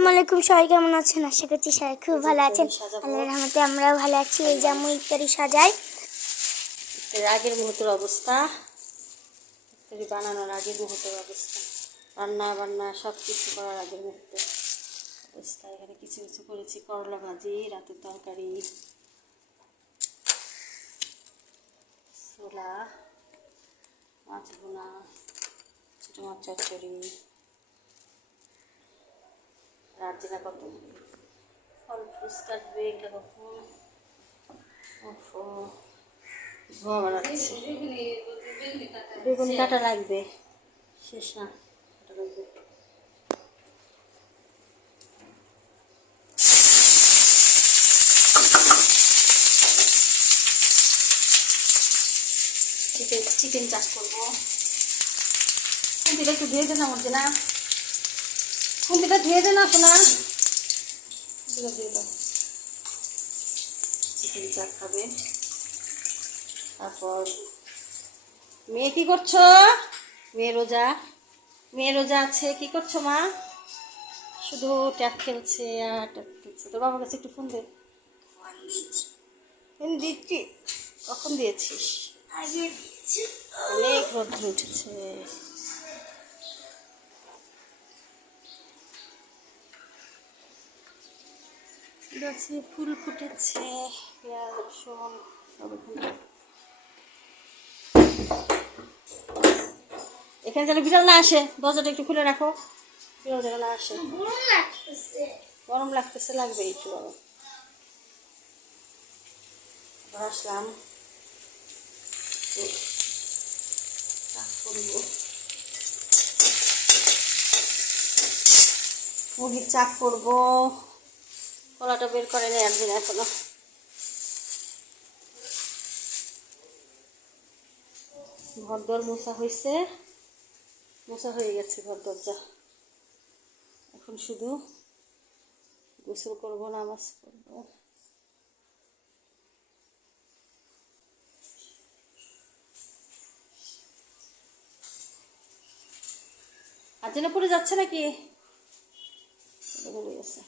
আসসালামু আলাইকুম, সবাই কেমন আছেন? আশা করছি সবাই খুব ভালো আছেন। আল্লাহর রহমতে আমরাও ভালো আছি। এই যে আমি ইফতারি সাজাই। আগের মুহূর্তের অবস্থা, ইফতারি বানানোর আগের মুহূর্তের অবস্থা, রান্না বান্না সব কিছু করার আগের মুহূর্তের অবস্থা। এখানে কিছু কিছু করেছি, করলা ভাজি, রাতের তরকারি, ছোলা, মাছ বোনা, ছোটো মাছ চচ্চড়ি, রাজিনা কত ফল ফ্রুস কাটবে, এগুলো কখন ধোয়া বানাচ্ছে। বেগুন কাটা লাগবে, শেষ না, কাটা লাগবে। চিকেন চাষ করবো। খুন্তিটা একটু ধুয়ে দে না, মরছে না, খুন্তিটা ধুয়ে দে না শোনা, খুন্তিটা ধুয়ে দাও। চিকেন চাষ খাবে। তারপর মেয়ে কি করছো? মেয়ে রোজা আছে। কি করছো মা? শুধু ট্যাপ খেলছে আর ট্যাপ খেলছে। তোর বাবার কাছে একটু ফোন দে। ফোন দিচ্ছি। কখন দিয়েছিস? অনেক রোদ্র উঠেছে। গাছে ফুল ফুটেছে, পেঁয়াজ রসুন সব এখানে যেন বিড়াল না আসে। দরজাটা একটু খুলে রাখো, বিড়াল যেন না আসে। গরম লাগতেছে, লাগবে একটু গরম। আবার আসলাম, মুরগির চাপ করবো। কলাটা বের করে নেই একদিন এখনো। ঘর দর মোছা হয়েছে, মোছা হয়ে গেছে ঘর দরজা। এখন শুধু গোসল করবো, নামাজ পড়বো। আর যেন পড়ে যাচ্ছে নাকি? পড়ে যাচ্ছে,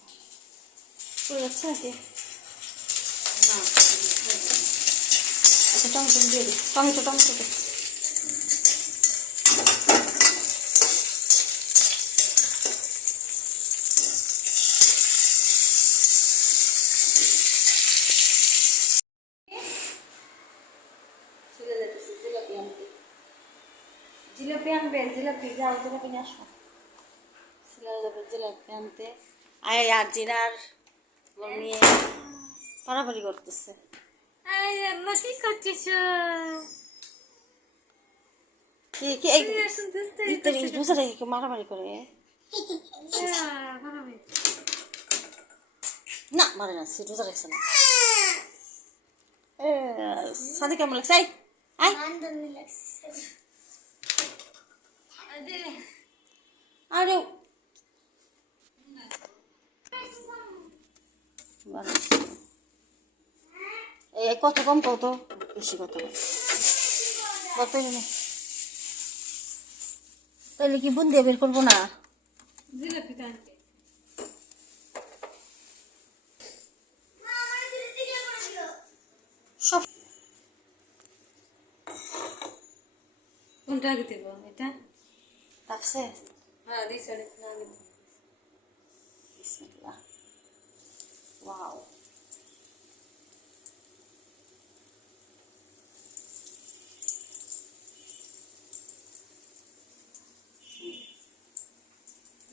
পড়ে যাচ্ছে নাকি? আচ্ছা, টমেটো দিয়ে দিই, টমেটো দে। জিলাপি আনবে, জিলাপি যাও, জিলাপি নিয়ে আসো। জিলাপি আনতে আয়। আর জিনার নিয়ে পারাপারি করতেছে। কি করছিস? রোজা রেখে মারামারি করে না, মারে না, সে রোজা রাখছে না। সাদে কেমন লাগছে? আয় আরে এই কত কম, কত বেশি, কত কত না, তাহলে কি বুন দিয়ে বের করবো না? সব কোনটা আগে দেব? এটা লাগছে। হ্যাঁ, দিই সাড়ে না আগে দেব। বিসমিল্লাহ। ওয়াও,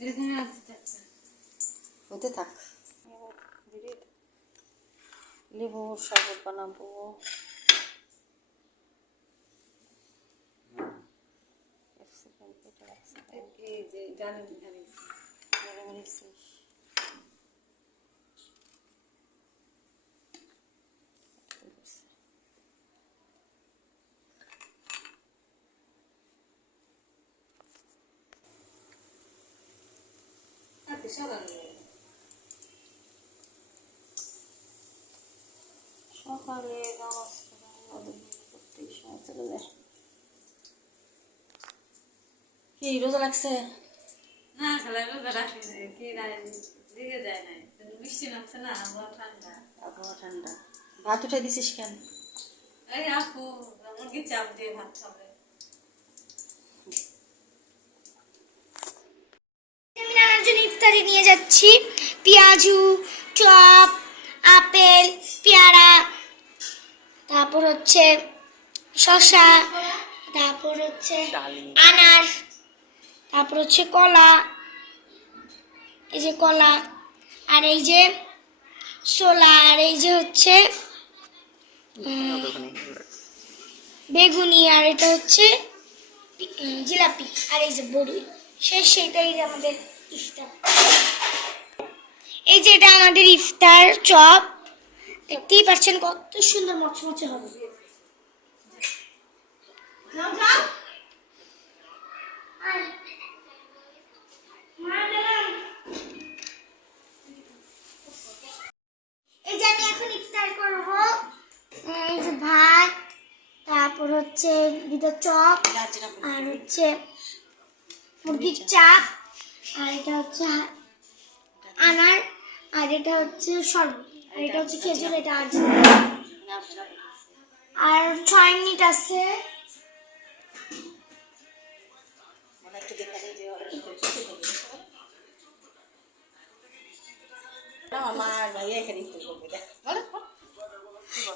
এরকম আছে চারটা। হতে থাক। লেবুর শরবত বানাবো। এই যে জানেন সকালে নামাজ করতে সময় চলে যায়। কি রোজা লাগছে? না, খেলা রাখি কি দিকে যায় নাই বৃষ্টি নামছে না আবহাওয়া ঠান্ডা আবহাওয়া ঠান্ডা। ভাত উঠাই দিছিস কেন? এই আপু মুরগি চাপ দিয়ে ভাত খাবে আমি নানার জন্য ইফতারি নিয়ে যাচ্ছি। পেঁয়াজু, চপ, আপেল, পেয়ারা, তারপর হচ্ছে শসা, তারপর হচ্ছে আনার, তারপর হচ্ছে কলা, এই যে কলা, আর এই যে ছোলা, আর এই যে হচ্ছে বেগুনি, আর এটা হচ্ছে জিলাপি, আর এই যে বড়ি। সেটাই আমাদের ইফতার। এই যে এটা আমাদের ইফতার চপ, দেখতেই পাচ্ছেন কত সুন্দর মচমচে হবে। এই যে আমি এখন ইফতার করব। এই যে ভাত, তারপর হচ্ছে দুটো চপ, আর হচ্ছে মুরগির চাপ, আর এটা হচ্ছে আনার, আর এটা হচ্ছে শরবত, আর এটা হচ্ছে খেজুর, এটা আর 6 মিনিট আছে।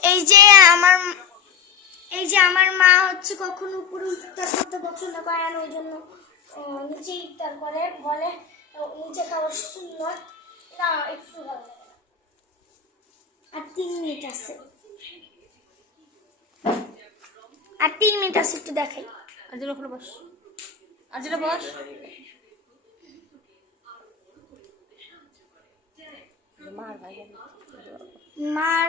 এই যে আমার মা হচ্ছে কখনো উপরে ইফতার করতে পছন্দ করে না, ওই জন্য নিচে ইফতার করে, বলে নিচে খাওয়ার সুন্নত না, একটু ভালো লাগে না। আর 3 মিনিট আছে, আর 3 মিনিট আছে, একটু দেখাই। আজিরা ওখানে বস, আজিরা বস। মার ভাই মার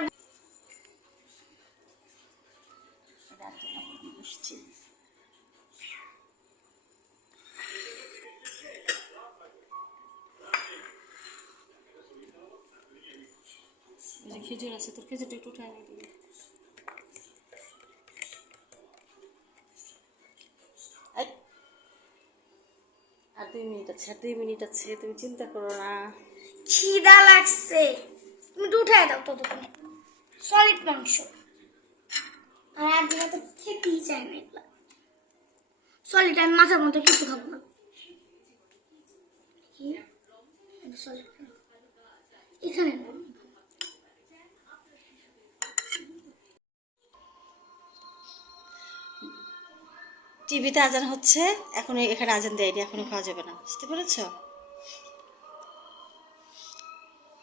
বসছি। খেজুর আছে, তোর খেজুরটা একটু উঠে আনি দিবি। আর 2 মিনিট আছে, আর 2 মিনিট আছে, তুমি চিন্তা করো না। খিদা লাগছে, তুমি একটু উঠায় দাও ততক্ষণে। সলিড মাংস, আর একদিনে তো খেতেই চায় না এগুলা সলিড। আমি মাথার মতো কিছু খাবো না। সলিড এখানে না। টিভিতে আজান হচ্ছে, এখন এখানে আজান দেয়নি, এখনো খাওয়া যাবে না, বুঝতে পেরেছ?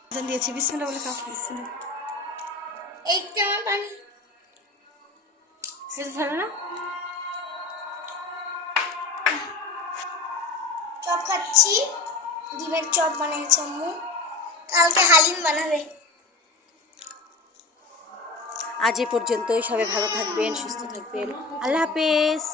আজান দিয়েছি, বিসমিল্লাহ বলে খাও। বিসমিল্লাহ। এই কেমন পানি সেটা ধরে না। চপ খাচ্ছি, ডিমের চপ বানিয়েছে আম্মু, কালকে হালিম বানাবে। আজ এ পর্যন্তই, সবাই ভালো থাকবেন, সুস্থ থাকবেন, আল্লাহ হাফেজ।